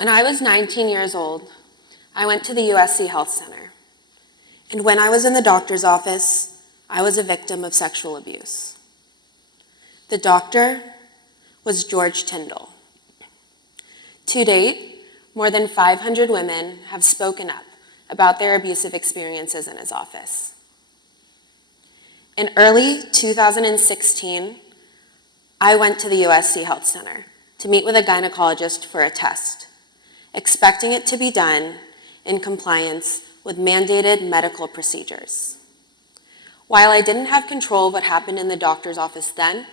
When I was 19 years old, I went to the USC Health Center. And when I was in the doctor's office, I was a victim of sexual abuse. The doctor was George Tyndall. To date, more than 500 women have spoken up about their abusive experiences in his office. In early 2016, I went to the USC Health Center to meet with a gynecologist for a test, expecting it to be done in compliance with mandated medical procedures. While I didn't have control of what happened in the doctor's office then,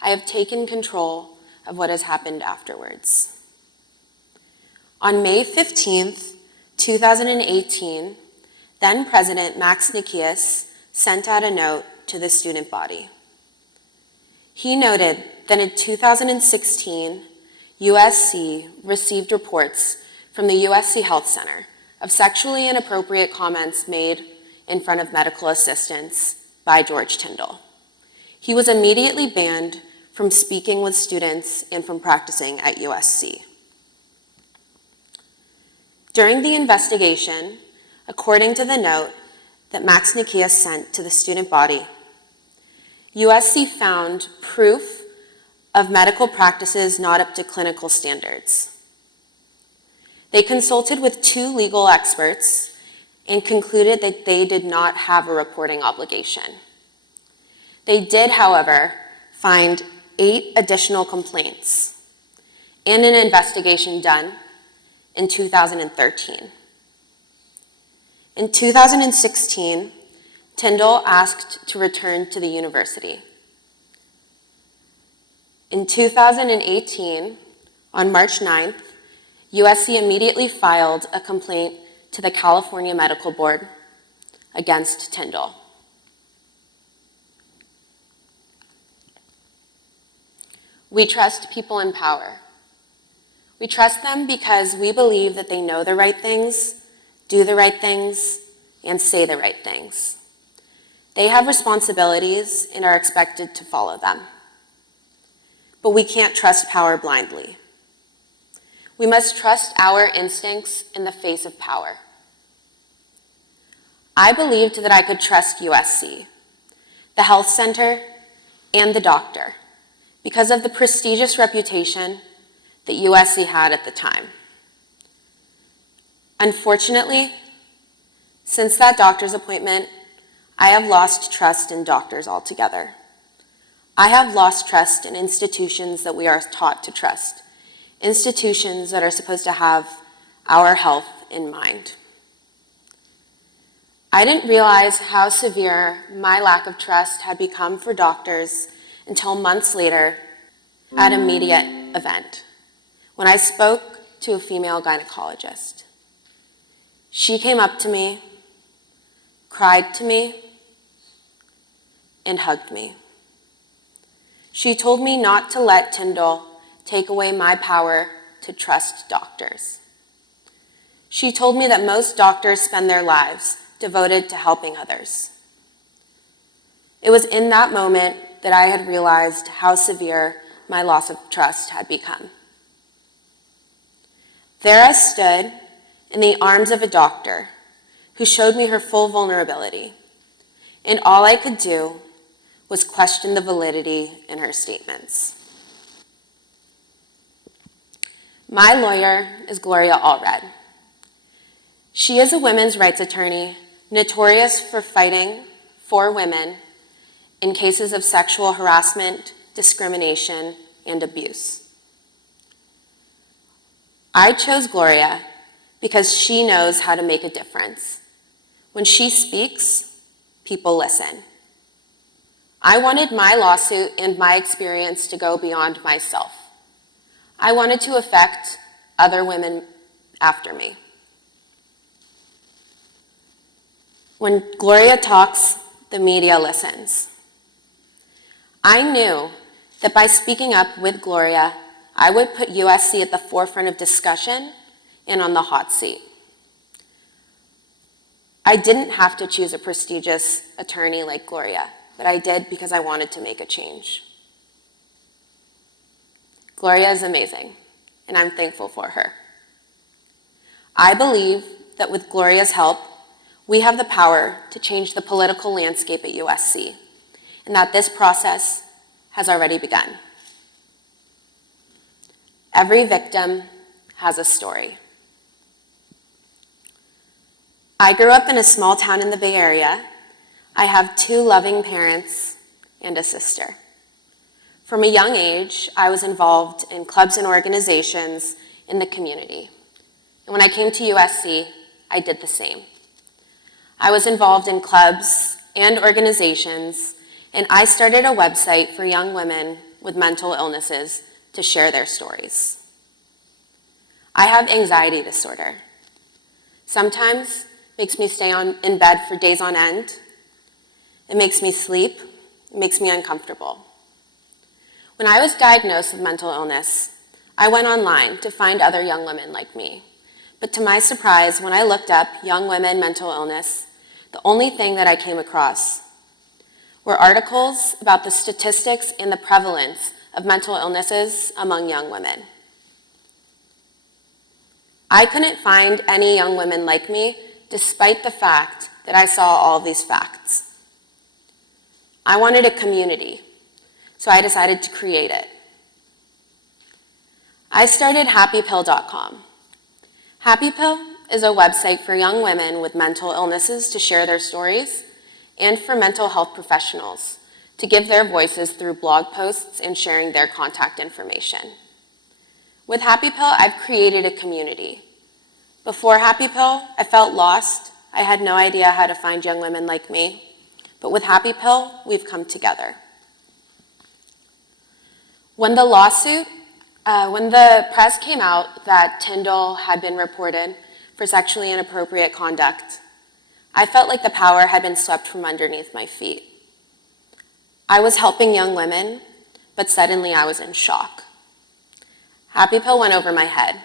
I have taken control of what has happened afterwards. On May 15th, 2018, then President Max Nikias sent out a note to the student body. He noted that in 2016, USC received reports from the USC Health Center of sexually inappropriate comments made in front of medical assistants by George Tyndall. He was immediately banned from speaking with students and from practicing at USC. During the investigation, according to the note that Max Nikias sent to the student body, USC found proof of medical practices not up to clinical standards. They consulted with 2 legal experts and concluded that they did not have a reporting obligation. They did, however, find 8 additional complaints and an investigation done in 2013. In 2016, Tyndall asked to return to the university. In 2018, on March 9th, USC immediately filed a complaint to the California Medical Board against Tyndall. We trust people in power. We trust them because we believe that they know the right things, do the right things, and say the right things. They have responsibilities and are expected to follow them. But we can't trust power blindly. We must trust our instincts in the face of power. I believed that I could trust USC, the health center, and the doctor because of the prestigious reputation that USC had at the time. Unfortunately, since that doctor's appointment, I have lost trust in doctors altogether. I have lost trust in institutions that we are taught to trust, institutions that are supposed to have our health in mind. I didn't realize how severe my lack of trust had become for doctors until months later at a media event when I spoke to a female gynecologist. She came up to me, cried to me, and hugged me. She told me not to let Tyndall take away my power to trust doctors. She told me that most doctors spend their lives devoted to helping others. It was in that moment that I had realized how severe my loss of trust had become. There I stood in the arms of a doctor who showed me her full vulnerability, and all I could do was question the validity in her statements. My lawyer is Gloria Allred. She is a women's rights attorney notorious for fighting for women in cases of sexual harassment, discrimination, and abuse. I chose Gloria because she knows how to make a difference. When she speaks, people listen. I wanted my lawsuit and my experience to go beyond myself. I wanted to affect other women after me. When Gloria talks, the media listens. I knew that by speaking up with Gloria, I would put USC at the forefront of discussion and on the hot seat. I didn't have to choose a prestigious attorney like Gloria, but I did because I wanted to make a change. Gloria is amazing, and I'm thankful for her. I believe that with Gloria's help, we have the power to change the political landscape at USC, and that this process has already begun. Every victim has a story. I grew up in a small town in the Bay Area. I have 2 loving parents and a sister. From a young age, I was involved in clubs and organizations in the community. And when I came to USC, I did the same. I was involved in clubs and organizations, and I started a website for young women with mental illnesses to share their stories. I have anxiety disorder. Sometimes it makes me stay in bed for days on end. It makes me sleep. It makes me uncomfortable. When I was diagnosed with mental illness, I went online to find other young women like me. But to my surprise, when I looked up young women mental illness, the only thing that I came across were articles about the statistics and the prevalence of mental illnesses among young women. I couldn't find any young women like me, despite the fact that I saw all of these facts. I wanted a community, so I decided to create it. I started happypill.com. Happy Pill is a website for young women with mental illnesses to share their stories, and for mental health professionals to give their voices through blog posts and sharing their contact information. With Happy Pill, I've created a community. Before Happy Pill, I felt lost. I had no idea how to find young women like me. But with Happy Pill, we've come together. When the press came out that Tyndall had been reported for sexually inappropriate conduct, I felt like the power had been swept from underneath my feet. I was helping young women, but suddenly I was in shock. Happy Pill went over my head.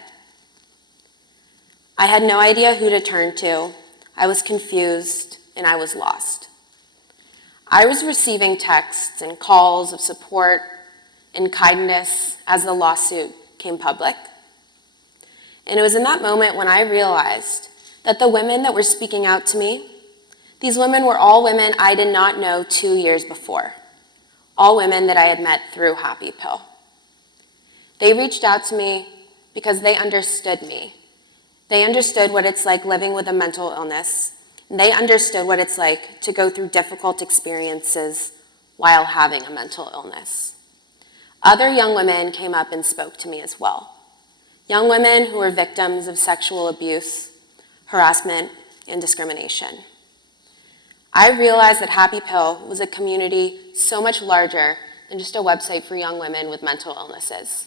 I had no idea who to turn to. I was confused and I was lost. I was receiving texts and calls of support and kindness as the lawsuit came public. And it was in that moment when I realized that the women that were speaking out to me, these women were all women I did not know 2 years before, all women that I had met through Happy Pill. They reached out to me because they understood me. They understood what it's like living with a mental illness, and they understood what it's like to go through difficult experiences while having a mental illness. Other young women came up and spoke to me as well. Young women who were victims of sexual abuse, harassment, and discrimination. I realized that Happy Pill was a community so much larger than just a website for young women with mental illnesses.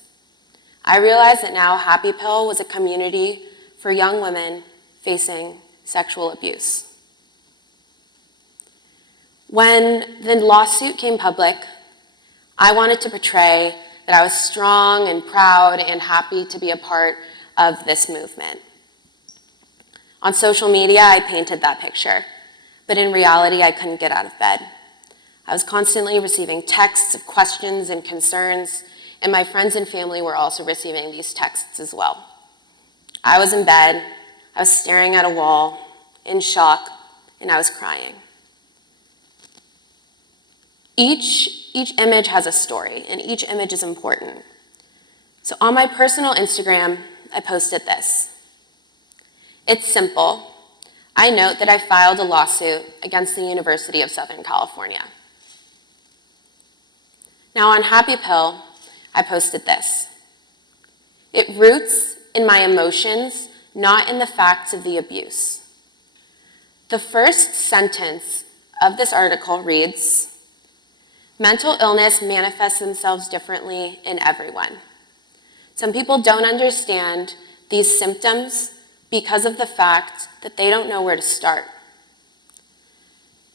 I realized that now Happy Pill was a community for young women facing sexual abuse. When the lawsuit came public, I wanted to portray that I was strong and proud and happy to be a part of this movement. On social media, I painted that picture, but in reality, I couldn't get out of bed. I was constantly receiving texts of questions and concerns, and my friends and family were also receiving these texts as well. I was in bed, I was staring at a wall, in shock, and I was crying. Each image has a story, and each image is important. So on my personal Instagram, I posted this. It's simple. I note that I filed a lawsuit against the University of Southern California. Now on Happy Pill, I posted this. It roots in my emotions, not in the facts of the abuse. The first sentence of this article reads, mental illness manifests themselves differently in everyone. Some people don't understand these symptoms because of the fact that they don't know where to start.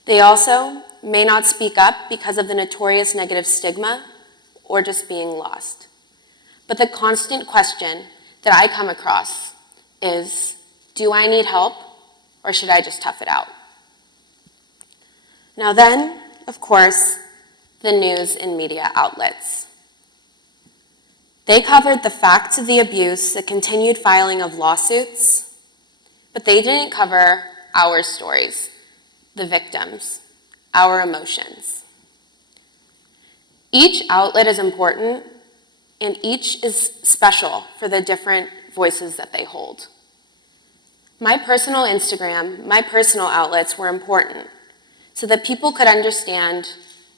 They also may not speak up because of the notorious negative stigma or just being lost. But the constant question that I come across is, do I need help or should I just tough it out? Now then, of course, the news and media outlets. They covered the facts of the abuse, the continued filing of lawsuits, but they didn't cover our stories, the victims, our emotions. Each outlet is important, and each is special for the different voices that they hold. My personal Instagram, my personal outlets were important so that people could understand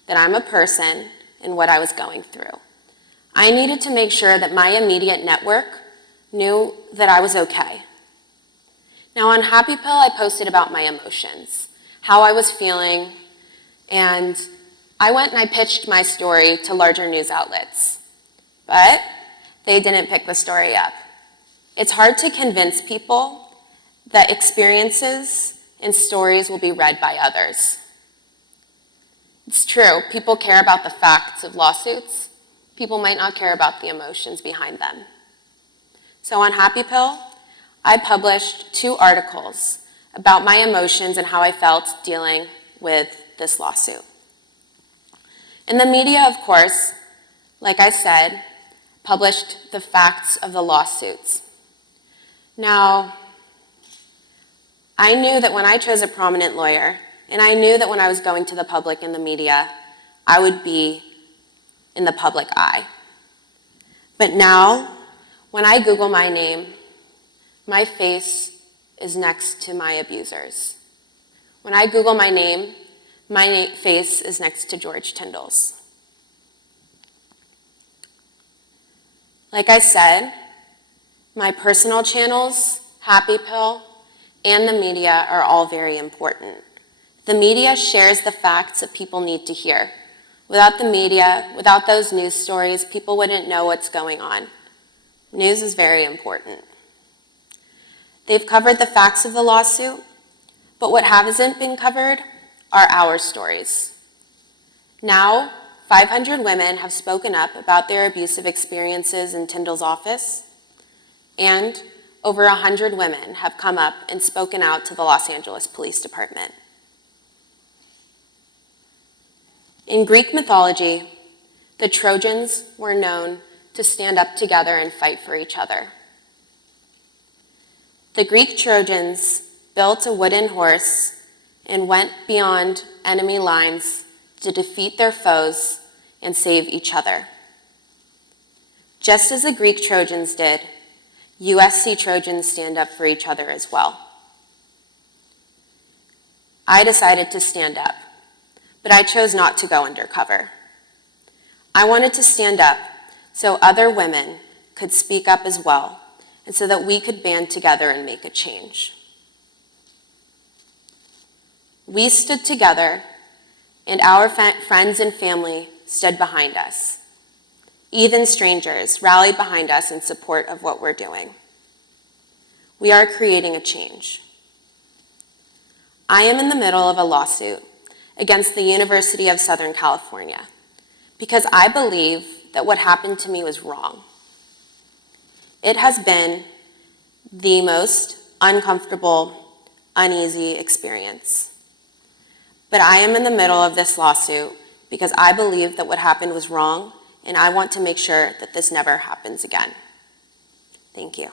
that I'm a person and what I was going through. I needed to make sure that my immediate network knew that I was okay. Now on Happy Pill, I posted about my emotions, how I was feeling, and I went and I pitched my story to larger news outlets, but they didn't pick the story up. It's hard to convince people that experiences and stories will be read by others. It's true, people care about the facts of lawsuits. People might not care about the emotions behind them. So on Happy Pill, I published 2 articles about my emotions and how I felt dealing with this lawsuit. And the media, of course, like I said, published the facts of the lawsuits. Now, I knew that when I chose a prominent lawyer, and I knew that when I was going to the public and the media, I would be in the public eye. But now, when I Google my name, my face is next to my abusers. When I Google my name, my face is next to George Tyndall's. Like I said, my personal channels, Happy Pill, and the media are all very important. The media shares the facts that people need to hear. Without the media, without those news stories, people wouldn't know what's going on. News is very important. They've covered the facts of the lawsuit, but what hasn't been covered are our stories. Now, 500 women have spoken up about their abusive experiences in Tyndall's office, and over 100 women have come up and spoken out to the Los Angeles Police Department. In Greek mythology, the Trojans were known to stand up together and fight for each other. The Greek Trojans built a wooden horse and went beyond enemy lines to defeat their foes and save each other. Just as the Greek Trojans did, USC Trojans stand up for each other as well. I decided to stand up, but I chose not to go undercover. I wanted to stand up so other women could speak up as well, and so that we could band together and make a change. We stood together, and our friends and family stood behind us. Even strangers rallied behind us in support of what we're doing. We are creating a change. I am in the middle of a lawsuit against the University of Southern California because I believe that what happened to me was wrong. It has been the most uncomfortable, uneasy experience. But I am in the middle of this lawsuit because I believe that what happened was wrong, and I want to make sure that this never happens again. Thank you.